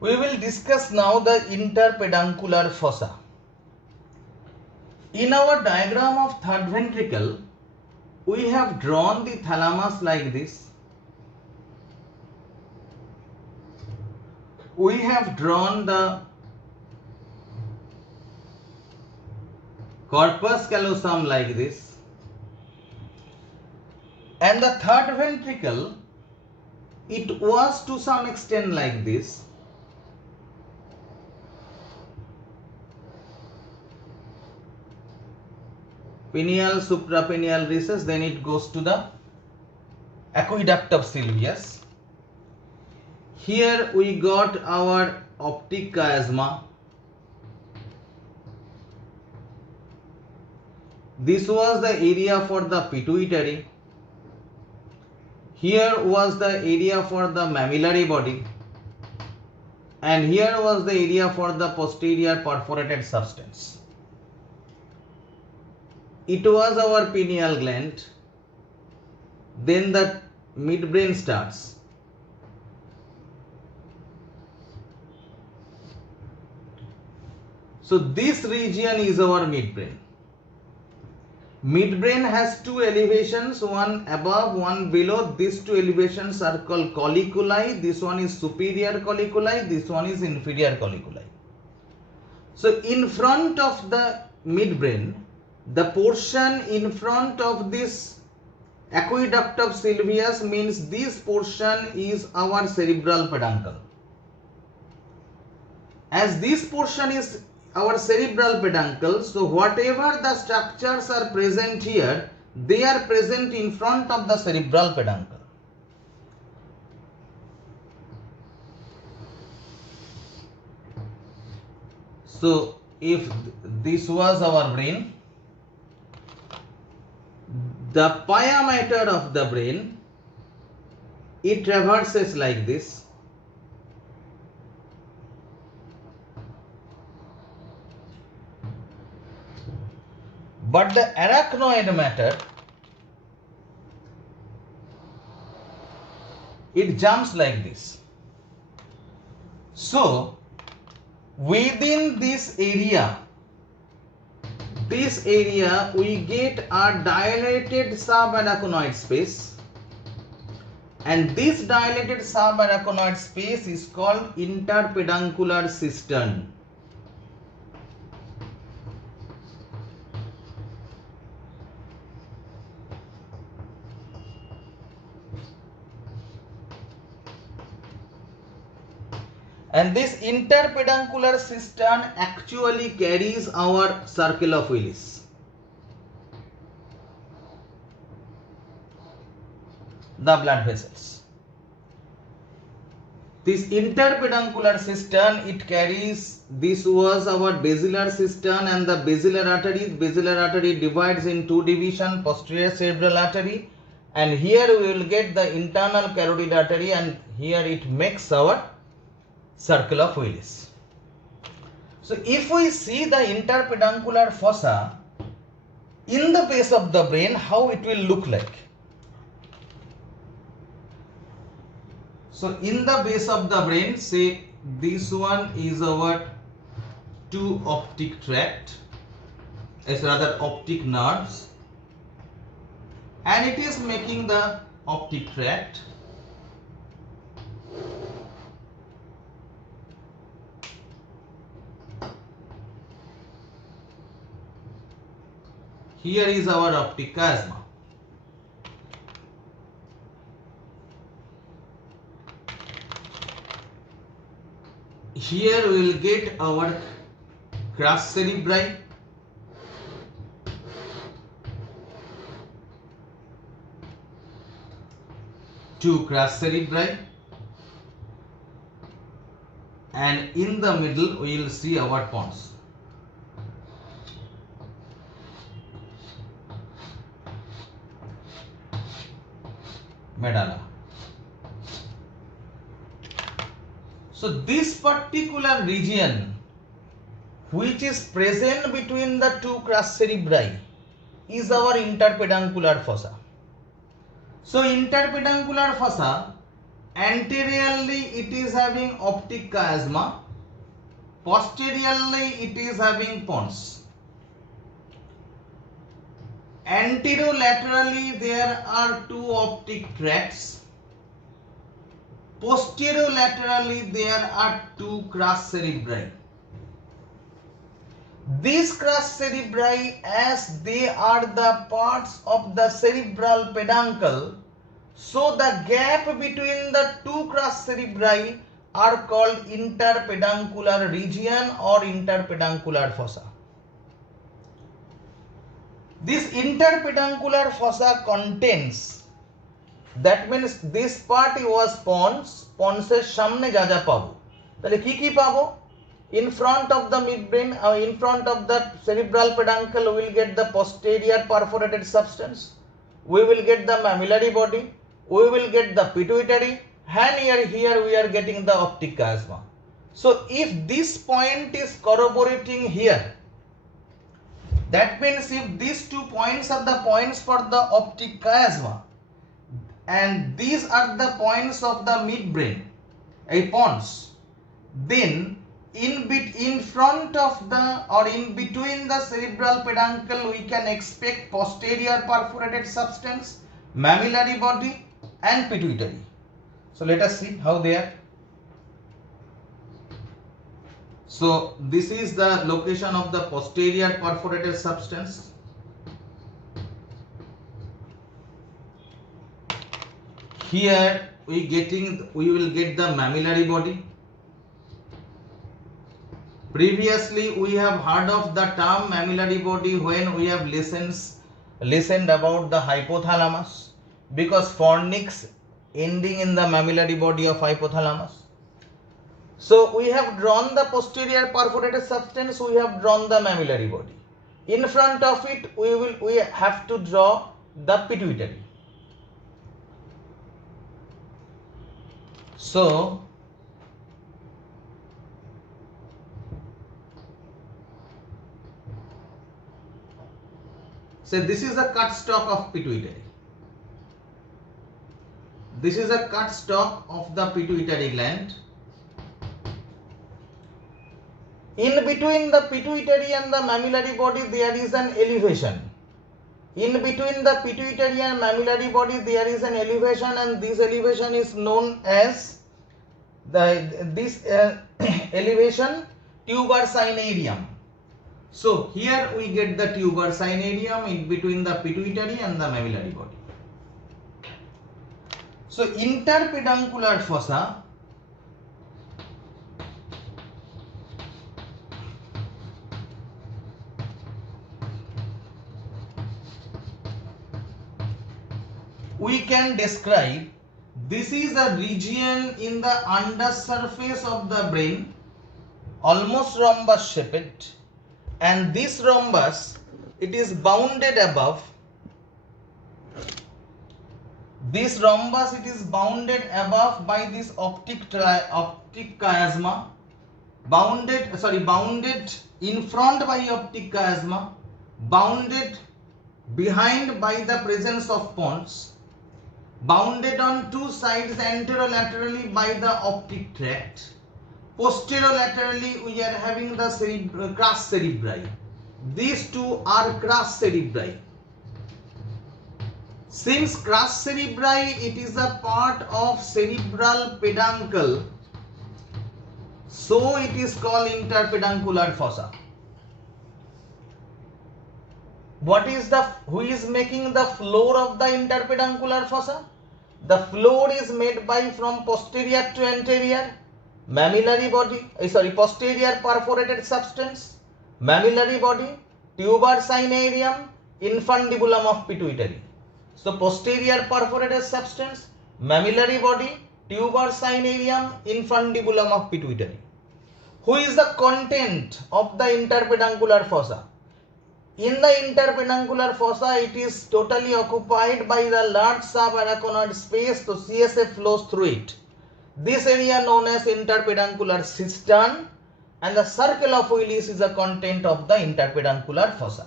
We will discuss now the interpeduncular fossa. In our diagram of third ventricle, we have drawn the thalamus like this. We have drawn the corpus callosum like this. And the third ventricle, it was to some extent like this. Pineal, suprapineal recess, then it goes to the aqueduct of Sylvius. Here we got our optic chiasma. This was the area for the pituitary. Here was the area for the mammillary body. And here was the area for the posterior perforated substance. It was our pineal gland. Then the midbrain starts. So this region is our midbrain. Midbrain has two elevations, one above, one below. These two elevations are called colliculi. This one is superior colliculi, this one is inferior colliculi. So in front of the midbrain, the portion in front of this aqueduct of Sylvius means this portion is our cerebral peduncle. As this portion is our cerebral peduncle, so whatever the structures are present here, they are present in front of the cerebral peduncle. So if this was our brain, the pia mater of the brain, it traverses like this. But the arachnoid matter, it jumps like this. So within this area we get a dilated subarachnoid space, and this dilated subarachnoid space is called interpeduncular cistern. And this interpeduncular cistern actually carries our circle of Willis. The blood vessels. This interpeduncular cistern, it carries, this was our basilar cistern and the basilar artery. Basilar artery divides in two divisions, posterior cerebral artery, and here we will get the internal carotid artery, and here it makes our circle of Willis. So if we see the interpeduncular fossa in the base of the brain, how it will look like. So in the base of the brain, say this one is our two optic tract, as rather optic nerves, and it is making the optic tract. Here is our optic chiasma. Here we will get our crus cerebri. Two crus cerebri. And in the middle we will see our pons. Medulla. So this particular region which is present between the two crus cerebri is our interpeduncular fossa. So interpeduncular fossa Anteriorly it is having optic chiasma, posteriorly it is having pons. Anterolaterally there are two optic tracts. Posterolaterally there are two crus cerebri. These crus cerebri, as they are the parts of the cerebral peduncle, so the gap between the two crus cerebri are called interpeduncular region or interpeduncular fossa. This interpeduncular fossa contains, that means this part was pons, ponses samne ja ja pabo. Tale ki pabo? In front of the midbrain, in front of the cerebral peduncle, we will get the posterior perforated substance. We will get the mammillary body. We will get the pituitary. And here we are getting the optic chiasma. So if this point is corroborating here, that means if these 2 points are the points for the optic chiasma, and these are the points of the midbrain, a pons, then in front of the or in between the cerebral peduncle we can expect posterior perforated substance, mammillary body and pituitary. So let us see how they are. So this is the location of the posterior perforated substance. Here we will get the mammillary body. Previously we have heard of the term mammillary body when we have listened about the hypothalamus, because fornix ending in the mammillary body of hypothalamus. So we have drawn the posterior perforated substance, we have drawn the mammillary body. In front of it we have to draw the pituitary. So this is a cut stock of pituitary. This is a cut stock of the pituitary gland. In between the pituitary and the mammillary body there is an elevation. In between the pituitary and mammillary body there is an elevation, and this elevation is known as elevation tuber cinerarium. So here we get the tuber cinerarium in between the pituitary and the mammillary body. So interpeduncular fossa we can describe, this is a region in the undersurface of the brain, almost rhombus shaped, and this rhombus, it is bounded above. This rhombus, it is bounded above by this optic chiasma, bounded in front by optic chiasma, bounded behind by the presence of pons, bounded on two sides anterolaterally by the optic tract. Posterolaterally we are having the crus cerebri. These two are crus cerebri. Since crus cerebri, it is a part of cerebral peduncle, so it is called interpeduncular fossa. Who is making the floor of the interpeduncular fossa? The floor is made by from posterior to anterior, mammillary body, posterior perforated substance, mammillary body, tuber cinerarium, infundibulum of pituitary. So posterior perforated substance, mammillary body, tuber cinerarium, infundibulum of pituitary. Who is the content of the interpeduncular fossa? In the interpeduncular fossa, it is totally occupied by the large subarachnoid space, so CSF flows through it. This area known as interpeduncular cistern, and the circle of Willis is the content of the interpeduncular fossa.